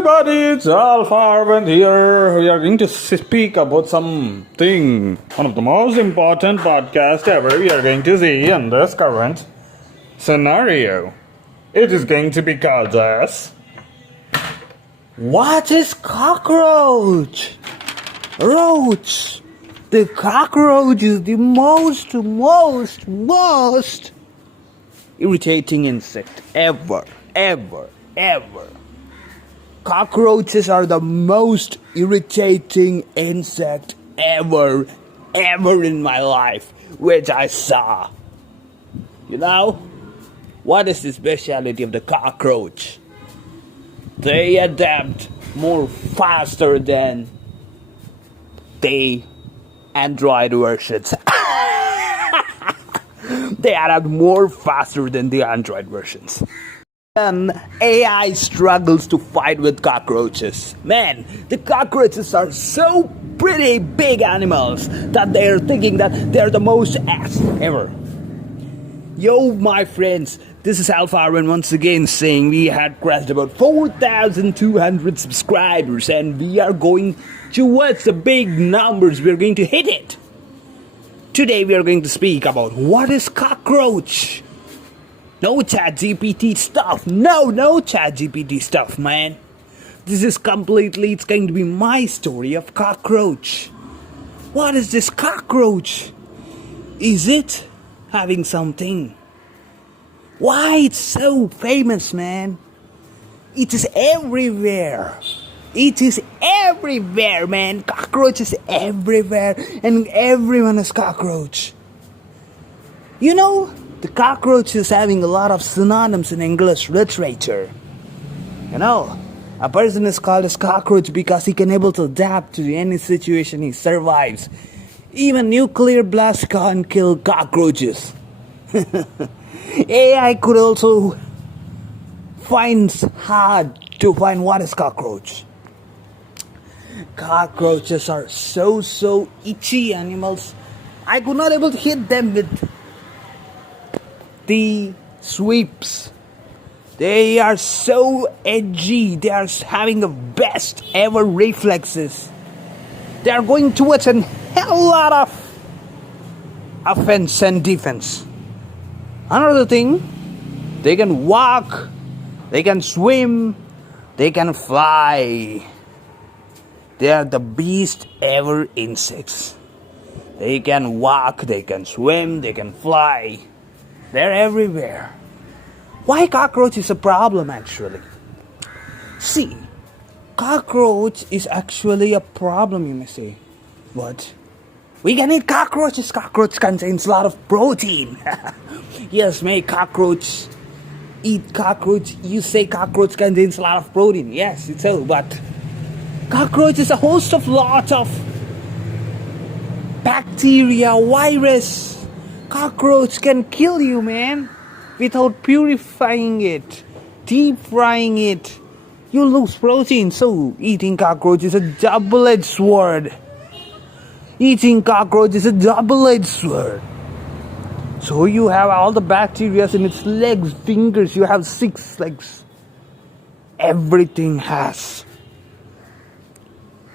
everybody, it's Alpha Rant here. We are going to speak about something, one of the most important podcasts ever we are going to see in this current scenario. It is going to be called as What is Cockroach? Roach. The cockroach is the most irritating insect ever. Cockroaches are the most irritating insect ever in my life, which I saw. You know, what is the speciality of the cockroach? They adapt more faster than the Android versions. They adapt more faster than the Android versions. And AI struggles to fight with cockroaches. Man, the cockroaches are so pretty big animals that they're thinking that they're the most ass ever. Yo, my friends, this is Alpha Rant once again saying we had crossed about 4,200 subscribers and we are going towards the big numbers. We're going to hit it. Today we are going to speak about what is cockroach. No ChatGPT stuff. No ChatGPT stuff, man. This is completely, it's going to be my story of cockroach. What is this cockroach? Is it having something? Why it's so famous, man? It is everywhere. It is everywhere, man. Cockroach is everywhere and everyone is cockroach. You know, the cockroach is having a lot of synonyms in English literature. You know, a person is called as cockroach because he can able to adapt to any situation he survives. Even nuclear blast can't kill cockroaches. AI could also find hard to find what is cockroach. Cockroaches are so itchy animals. I could not able to hit them with the sweeps. They are so edgy. They are having the best ever reflexes. They are going towards a hell lot of offense and defense. Another thing, they can walk, they can swim, they can fly. They are the best ever insects. They can walk, they can swim, they can fly. They're everywhere. Why cockroach is a problem actually? See, cockroach is actually a problem, you may say. But we can eat cockroaches. Cockroach contains a lot of protein. Yes, may cockroach eat cockroach. You say cockroach contains a lot of protein. Yes, it's so, but cockroach is a host of lot of bacteria, virus. Cockroach can kill you, man, without purifying it, deep frying it. You lose protein, so eating cockroach is a double-edged sword. Eating cockroach is a double-edged sword. So you have all the bacteria in its legs, fingers, you have 6 legs. Everything has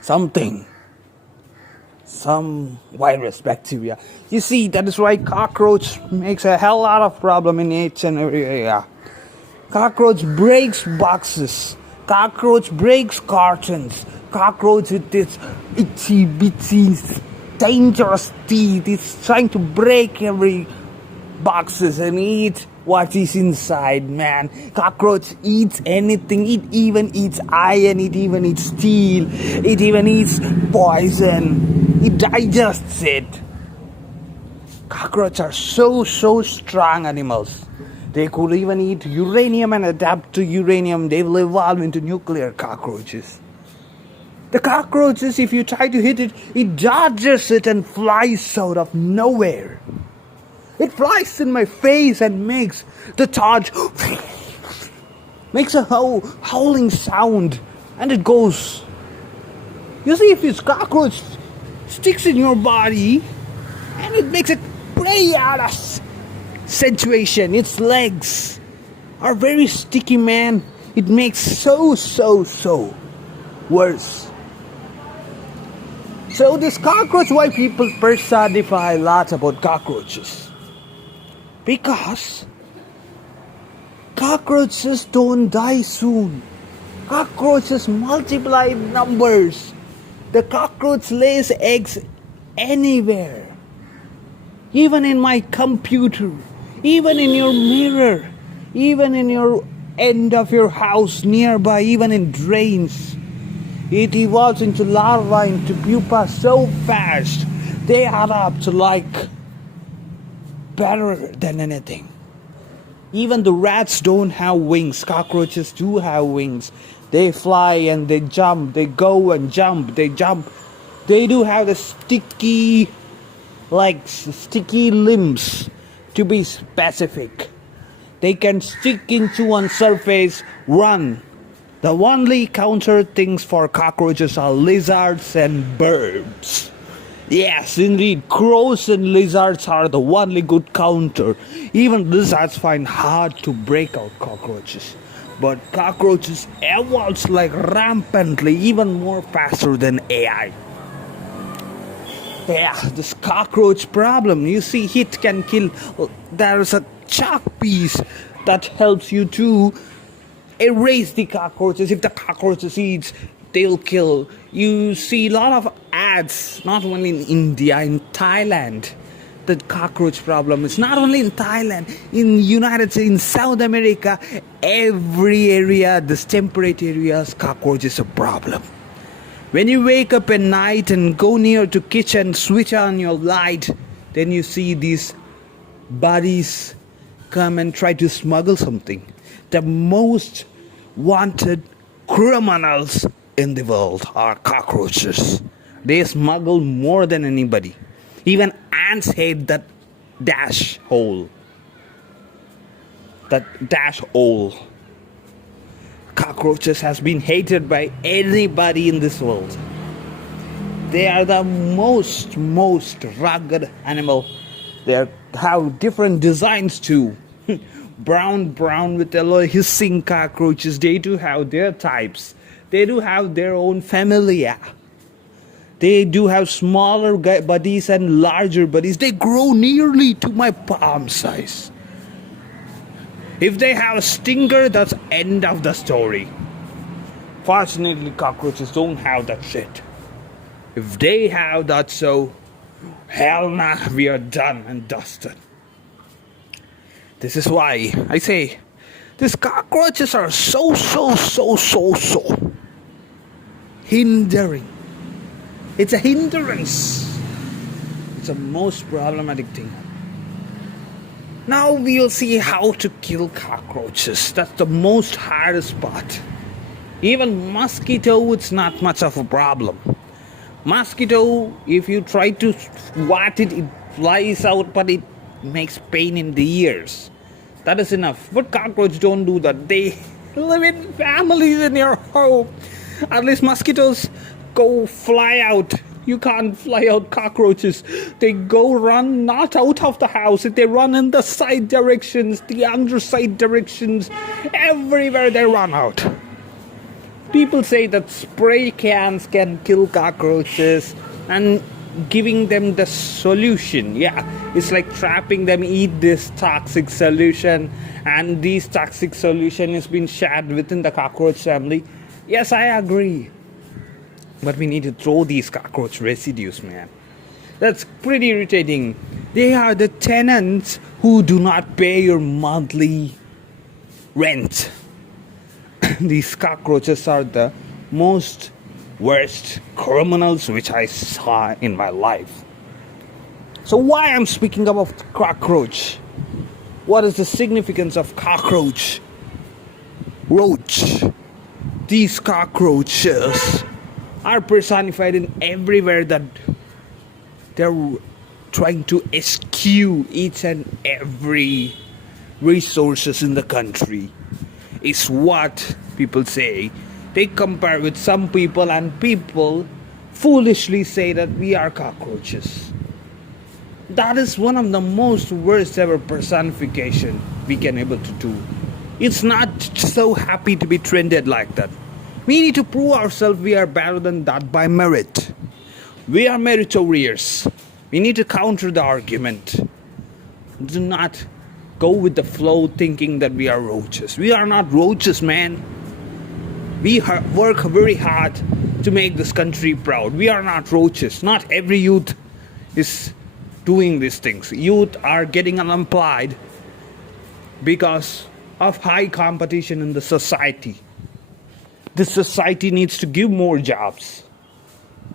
something. Some virus, bacteria. You see, that is why cockroach makes a hell lot of problem in each and every area. Cockroach breaks boxes. Cockroach breaks cartons. Cockroach with its itchy bitchy dangerous teeth is trying to break every boxes and eat what is inside, man. Cockroach eats anything. It even eats iron. It even eats steel. It even eats poison. It digests it. Cockroaches are so strong animals. They could even eat uranium and adapt to uranium. They will evolve into nuclear cockroaches. The cockroaches, if you try to hit it, it dodges it and flies out of nowhere. It flies in my face and makes the dodge, makes a howling sound, and it goes. You see, if this cockroach sticks in your body, and it makes it pretty out of situation. Its legs are very sticky, man. it makes so worse. So this cockroach, why people personify lots about cockroaches? Because cockroaches don't die soon. Cockroaches multiply in numbers. The cockroach lays eggs anywhere. Even in my computer, even in your mirror, even in your end of your house nearby, even in drains. It evolves into larvae, into pupa so fast. They adapt like better than anything. Even the rats don't have wings. Cockroaches do have wings. They fly and they jump. They go and jump. They jump. They do have the sticky limbs, to be specific. They can stick into one surface, run. The only counter things for cockroaches are lizards and birds. Yes, indeed, crows and lizards are the only good counter. Even lizards find hard to break out cockroaches. But cockroaches evolve like rampantly, even more faster than AI. Yeah, this cockroach problem, you see, it can kill. There's a chalk piece that helps you to erase the cockroaches. If the cockroaches eats, they'll kill. You see a lot of ads, not only in India, in Thailand. The cockroach problem is not only in Thailand, in United States, in South America, every area, this temperate areas, cockroach is a problem. When you wake up at night and go near to kitchen, switch on your light, then you see these buddies come and try to smuggle something. The most wanted criminals in the world are cockroaches. They smuggle more than anybody. Even ants hate that dash hole. That dash hole. Cockroaches has been hated by anybody in this world. They are the most rugged animal. They have different designs too. brown with a lot of hissing cockroaches. They do have their types. They do have their own familia. They do have smaller bodies and larger bodies. They grow nearly to my palm size. If they have a stinger, that's end of the story. Fortunately, cockroaches don't have that shit. If they have that, so hell nah, we are done and dusted. This is why I say these cockroaches are so hindering. It's a hindrance. It's the most problematic thing. Now we'll see how to kill cockroaches. That's the most hardest part. Even mosquito, it's not much of a problem. Mosquito, if you try to swat it, it flies out, but it makes pain in the ears. That is enough. But cockroaches don't do that. They live in families in your home. At least mosquitoes go fly out. You can't fly out cockroaches. They go run not out of the house. They run in the side directions, the underside directions. Everywhere they run out. People say that spray cans can kill cockroaches and giving them the solution. Yeah, it's like trapping them, eat this toxic solution, and this toxic solution has been shared within the cockroach family. Yes, I agree. But we need to throw these cockroach residues, man. That's pretty irritating. They are the tenants who do not pay your monthly rent. These cockroaches are the most worst criminals which I saw in my life. So why I'm speaking about cockroach? What is the significance of cockroach? Roach. These cockroaches are personified in everywhere that they're trying to eschew each and every resources in the country. Is what people say. They compare with some people, and people foolishly say that we are cockroaches. That is one of the most worst ever personification we can able to do. It's not so happy to be trended like that. We need to prove ourselves we are better than that by merit. We are meritorious. We need to counter the argument. Do not go with the flow thinking that we are roaches. We are not roaches, man. We work very hard to make this country proud. We are not roaches. Not every youth is doing these things. Youth are getting unemployed because of high competition in the society. The society needs to give more jobs.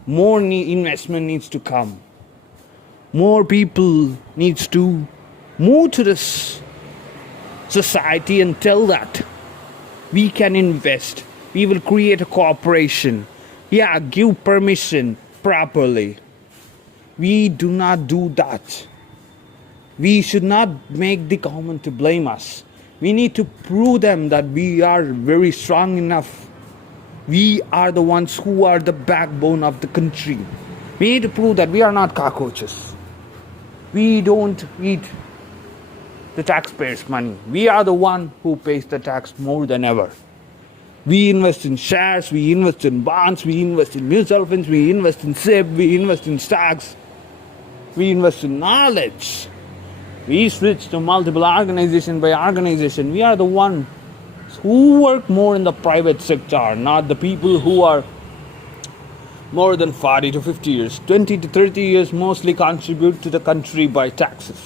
More investment needs to come. More people needs to move to this society and tell that we can invest. We will create a corporation. Yeah, give permission properly. We do not do that. We should not make the government to blame us. We need to prove them that we are very strong enough. We are the ones who are the backbone of the country. We need to prove that we are not cockroaches. We don't eat the taxpayers' money. We are the one who pays the tax more than ever. We invest in shares, we invest in bonds, we invest in mutual funds, we invest in SIP, we invest in stocks, we invest in knowledge. We switch to multiple organization by organization. We are the ones who work more in the private sector, not the people who are more than 40 to 50 years. 20 to 30 years mostly contribute to the country by taxes.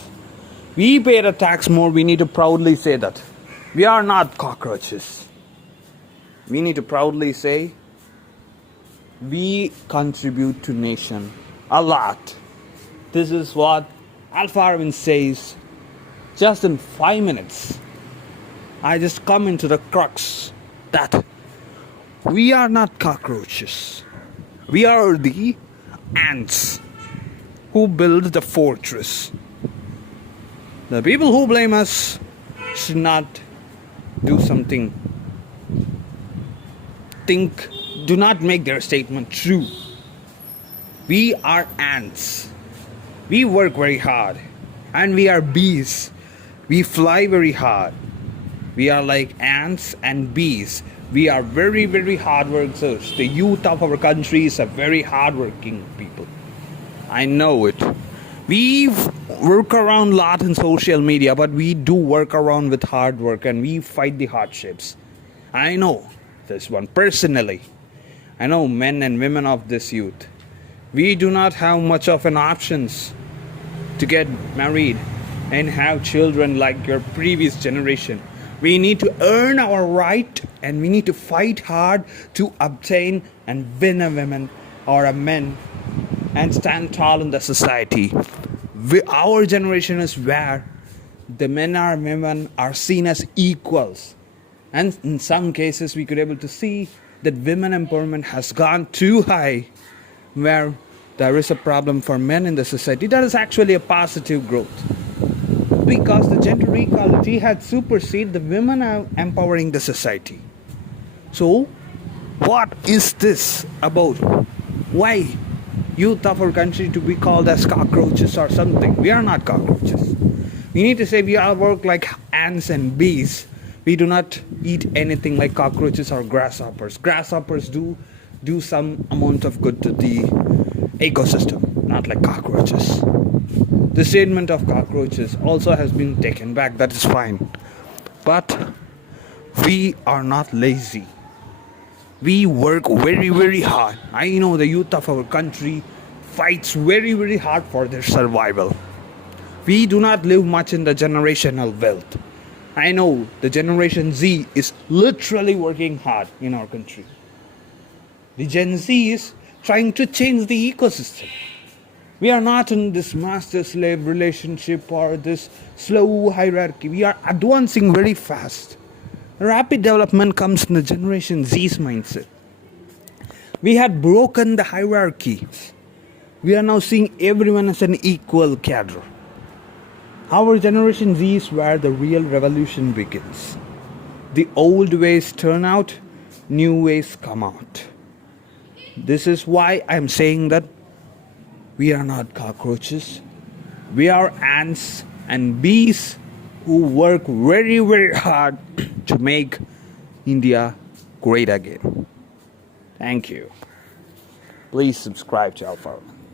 We pay the tax more. We need to proudly say that. We are not cockroaches. We need to proudly say we contribute to nation a lot. This is what Alpha Arvind says just in 5 minutes. I just come into the crux that we are not cockroaches. We are the ants who build the fortress. The people who blame us should not do something. Do not make their statement true. We are ants. We work very hard. And we are bees. We fly very hard. We are like ants and bees. We are very, very hard workers. The youth of our country is a very hard-working people. I know it. We work around a lot in social media, but we do work around with hard work and we fight the hardships. I know this one personally. I know men and women of this youth. We do not have much of an options to get married and have children like your previous generation. We need to earn our right and we need to fight hard to obtain and win a woman or a man and stand tall in the society. Our generation is where the men and women are seen as equals. And in some cases we could able to see that women empowerment has gone too high, where there is a problem for men in the society. That is actually a positive growth. Because the gender equality had superseded the women are empowering the society. So, what is this about? Why youth of our country to be called as cockroaches or something? We are not cockroaches. We need to say we all work like ants and bees. We do not eat anything like cockroaches or grasshoppers. Grasshoppers do some amount of good to the ecosystem, not like cockroaches. The statement of cockroaches also has been taken back, that is fine. But we are not lazy. We work very, very hard. I know the youth of our country fights very, very hard for their survival. We do not live much in the generational wealth. I know the Generation Z is literally working hard in our country. The Gen Z is trying to change the ecosystem. We are not in this master-slave relationship or this slow hierarchy. We are advancing very fast. Rapid development comes in the Generation Z's mindset. We had broken the hierarchy. We are now seeing everyone as an equal cadre. Our Generation Z is where the real revolution begins. The old ways turn out, new ways come out. This is why I'm saying that we are not cockroaches. We are ants and bees who work very, very hard to make India great again. Thank you. Please subscribe to Alpha.